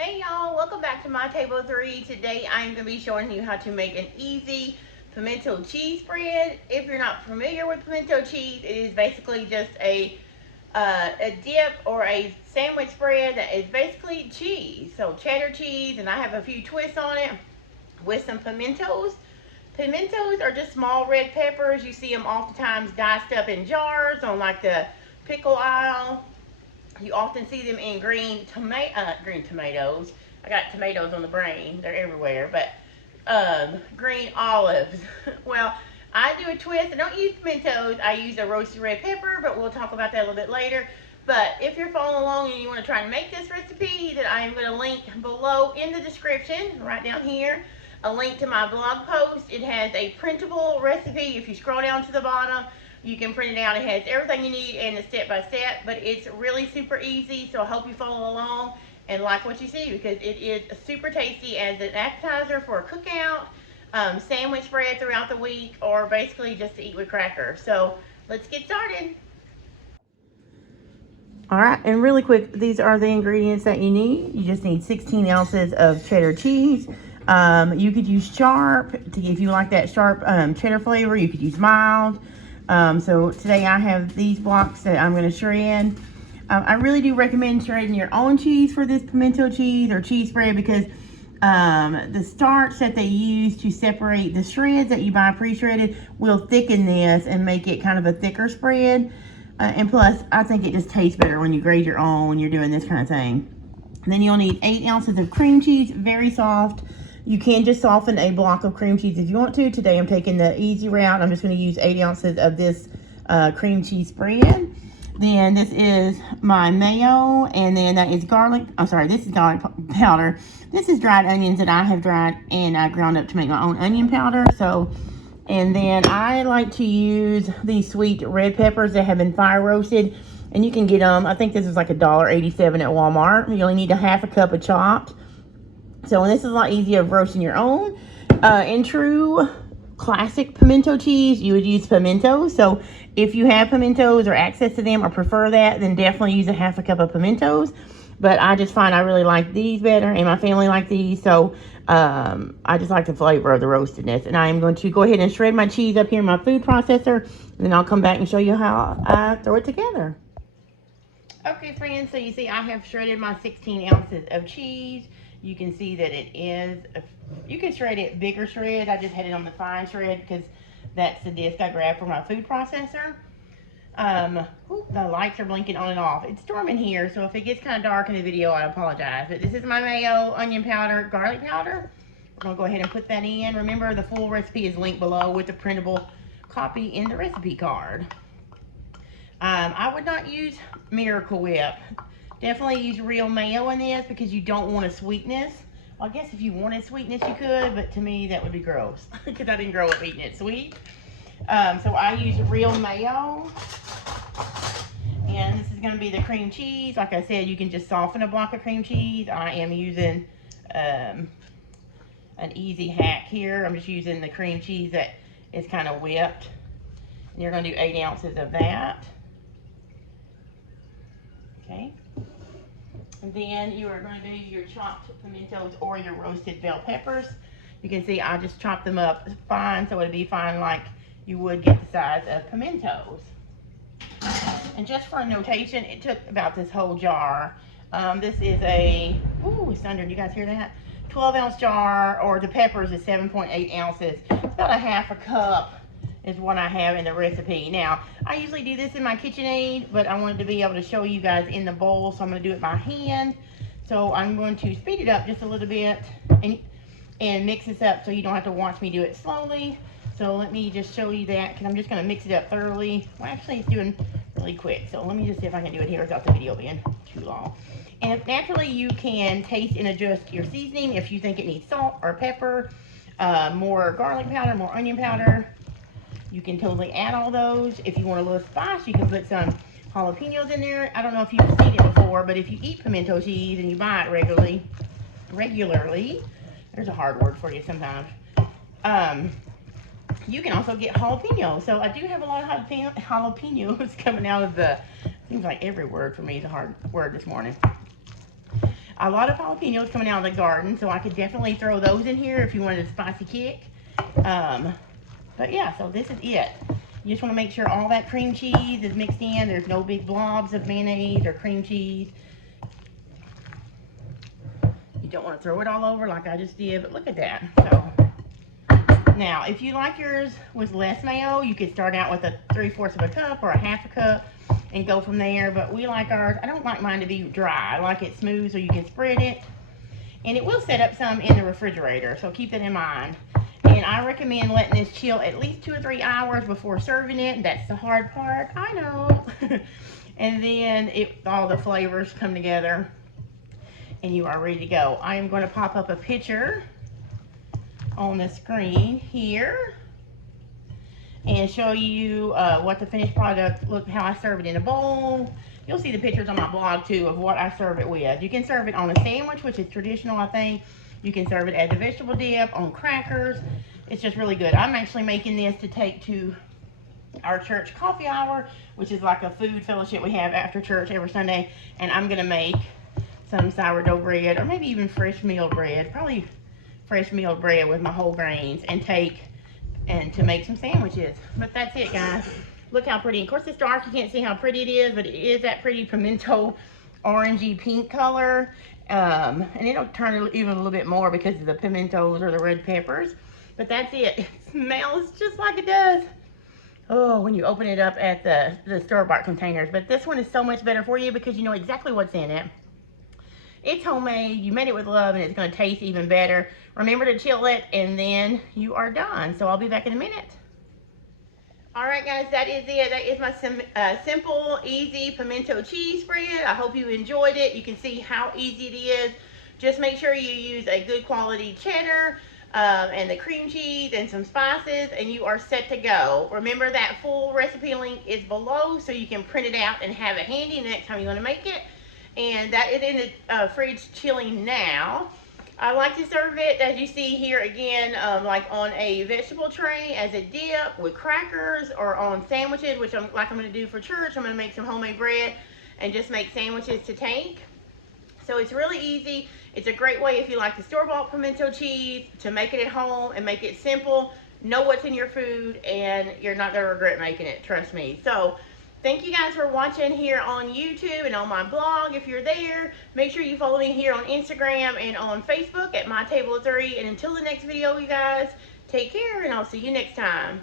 Hey y'all, welcome back to My Table 3. Today I am going to be showing you how to make an easy pimento cheese spread. If you're not familiar with pimento cheese, it is basically just a dip or a sandwich spread that is basically cheese. So cheddar cheese, and I have a few twists on it with some pimentos. Pimentos are just small red peppers. You see them oftentimes diced up in jars on like the pickle aisle. You often see them in green tomatoes. I got tomatoes on the brain. They're everywhere. But green olives. Well, I do a twist. I don't use pimentos. I use a roasted red pepper, but we'll talk about that a little bit later. But if you're following along and you want to try and make this recipe, then I am going to link below in the description, right down here, a link to my blog post. It has a printable recipe. If you scroll down to the bottom, you can print it out. It has everything you need and the step-by-step, but it's really super easy, so I hope you follow along and like what you see, because it is super tasty as an appetizer for a cookout, sandwich spread throughout the week, or basically just to eat with crackers. So let's get started. All right, and really quick, these are the ingredients that you need. You just need 16 ounces of cheddar cheese. You could use sharp if you like that sharp cheddar flavor. You could use mild. So today I have these blocks that I'm going to shred. I really do recommend shredding your own cheese for this pimento cheese or cheese spread, because the starch that they use to separate the shreds that you buy pre-shredded will thicken this and make it kind of a thicker spread. And plus, I think it just tastes better when you grate your own when you're doing this kind of thing. And then you'll need 8 ounces of cream cheese, very soft. You can just soften a block of cream cheese if you want to. Today I'm taking the easy route. I'm just going to use 8 ounces of this cream cheese spread. Then this is my mayo, and then that is garlic. I'm sorry, this is garlic powder. This is dried onions that I have dried and I ground up to make my own onion powder. So, and then I like to use these sweet red peppers that have been fire roasted, and you can get them. I think this is like $1.87 at Walmart. You only need a half a cup of chopped. So, and this is a lot easier of roasting your own. In true classic pimento cheese, you would use pimentos. So if you have pimentos or access to them or prefer that, then definitely use a half a cup of pimentos. But I just find I really like these better, and my family like these. So I just like the flavor of the roastedness. And I am going to go ahead and shred my cheese up here in my food processor, and then I'll come back and show you how I throw it together. Okay, friends, so you see I have shredded my 16 ounces of cheese. You can see that it is, you can shred it bigger shred. I just had it on the fine shred because that's the disc I grabbed for my food processor. The lights are blinking on and off. It's storming here, so if it gets kind of dark in the video, I apologize. But this is my mayo, onion powder, garlic powder. We're going to go ahead and put that in. Remember, the full recipe is linked below with the printable copy in the recipe card. I would not use Miracle Whip. Definitely use real mayo in this because you don't want a sweetness. Well, I guess if you wanted sweetness, you could, but to me, that would be gross because I didn't grow up eating it sweet. So I use real mayo. And this is going to be the cream cheese. Like I said, you can just soften a block of cream cheese. I am using an easy hack here. I'm just using the cream cheese that is kind of whipped. And you're going to do 8 ounces of that. Okay. And then you are going to do your chopped pimentos or your roasted bell peppers. You can see I just chopped them up fine, so it'd be fine like you would get the size of pimentos. And just for a notation, it took about this whole jar. This is a, ooh, it's under, you guys hear that? 12-ounce jar, or the peppers is 7.8 ounces. It's about a half a cup is what I have in the recipe. Now, I usually do this in my KitchenAid, but I wanted to be able to show you guys in the bowl, so I'm going to do it by hand. So I'm going to speed it up just a little bit and mix this up so you don't have to watch me do it slowly. So let me just show you that, because I'm just going to mix it up thoroughly. Well, actually, it's doing really quick, so let me just see if I can do it here without the video being too long. And naturally, you can taste and adjust your seasoning if you think it needs salt or pepper, more garlic powder, more onion powder. You can totally add all those. If you want a little spice, you can put some jalapenos in there. I don't know if you've seen it before, but if you eat pimento cheese and you buy it regularly, there's a hard word for you sometimes, you can also get jalapenos. So I do have a lot of jalapenos coming out of the, seems like every word for me is a hard word this morning. a lot of jalapenos coming out of the garden, so I could definitely throw those in here if you wanted a spicy kick. But yeah, so this is it. You just want to make sure all that cream cheese is mixed in. There's no big blobs of mayonnaise or cream cheese. You don't want to throw it all over like I just did, but look at that. So now, if you like yours with less mayo, you could start out with a 3/4 of a cup or a 1/2 cup and go from there. But we like ours, I don't like mine to be dry. I like it smooth so you can spread it. And it will set up some in the refrigerator, so keep that in mind. And I recommend letting this chill at least 2 or 3 hours before serving it. That's the hard part, I know. And then all the flavors come together and you are ready to go. I am going to pop up a picture on the screen here and show you what the finished product, look how I serve it in a bowl. You'll see the pictures on my blog too of what I serve it with. You can serve it on a sandwich, which is traditional, I think. You can serve it as a vegetable dip, on crackers. It's just really good. I'm actually making this to take to our church coffee hour, which is like a food fellowship we have after church every Sunday. And I'm gonna make some sourdough bread, or maybe even fresh milled bread, probably fresh milled bread with my whole grains, and to make some sandwiches. But that's it, guys. Look how pretty. Of course, it's dark. You can't see how pretty it is, but it is that pretty pimento orangey pink color. And it'll turn even a little bit more because of the pimentos or the red peppers. But that's it. It smells just like it does. Oh, when you open it up at the store-bought containers. But this one is so much better for you because you know exactly what's in it. It's homemade. You made it with love, and it's going to taste even better. Remember to chill it, and then you are done. So I'll be back in a minute. All right, guys, that is it. That is my simple, easy pimento cheese spread. I hope you enjoyed it. You can see how easy it is. Just make sure you use a good quality cheddar and the cream cheese and some spices, and you are set to go. Remember that full recipe link is below, so you can print it out and have it handy the next time you want to make it. And that is in the fridge chilling now. I like to serve it, as you see here again, like on a vegetable tray as a dip with crackers, or on sandwiches, which I'm going to do for church. I'm going to make some homemade bread and just make sandwiches to take. So it's really easy. It's a great way if you like the store-bought pimento cheese to make it at home and make it simple. Know what's in your food, and you're not going to regret making it, trust me. So thank you guys for watching here on YouTube and on my blog. If you're there, make sure you follow me here on Instagram and on Facebook at mytableofthree. And until the next video, you guys, take care, and I'll see you next time.